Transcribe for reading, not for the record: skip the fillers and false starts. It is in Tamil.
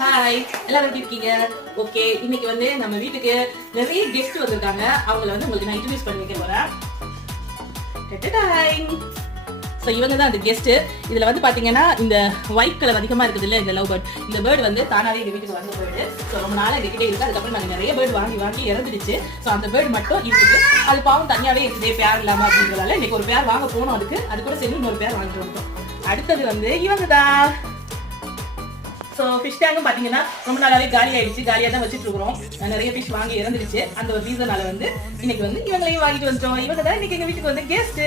ஹாய், எல்லாரும் எப்படி இருக்கீங்க? ஓகே, இன்னைக்கு வந்து நம்ம வீட்டுக்கு நிறைய கெஸ்ட் வந்திருக்காங்க. அவங்கள வந்து உங்களுக்கு நான் இன்ட்ரோடியூஸ் பண்ணி வைக்க போறேன். ஸோ இவங்க தான் அந்த கெஸ்ட். இதுல வந்து பாத்தீங்கன்னா இந்த ஒயிட் கலர் அதிகமா இருக்குது இல்ல, இந்த லவ் பேர்ட். இந்த பேர்டு வந்து தானாவே எங்க வீட்டுக்கு வந்த பேர்டு. ஸோ ரொம்ப நாள் எங்ககிட்ட இருக்கு. அதுக்கப்புறம் நாங்கள் நிறைய பேர்டு வாங்கி இறந்துடுச்சு. ஸோ அந்த பேர்டு மட்டும் இருக்குது. அது பாவம் தனியாவே இருக்குது, பேர் இல்லாம அப்படின்றதால இன்னைக்கு ஒரு பேர் வாங்க போனோம். அது கூட சேர்ந்து இன்னொரு பேர் வாங்கிட்டு வந்தோம். அடுத்தது வந்து இவங்க தான். ஸோ ஃபிஷ் டேங்கும் பார்த்தீங்கன்னா ரொம்ப நாளாவே காலி ஆயிடுச்சு. காலியாக தான் வச்சுட்டு இருக்கிறோம். நிறைய ஃபிஷ் வாங்கி இறந்துடுச்சு. அந்த ஒரு ரீசனால வந்து இன்னைக்கு வந்து இவங்களையும் வாங்கிட்டு வந்துட்டோம். இவங்க தான் இன்னைக்கு எங்க வீட்டுக்கு வந்து கெஸ்ட்.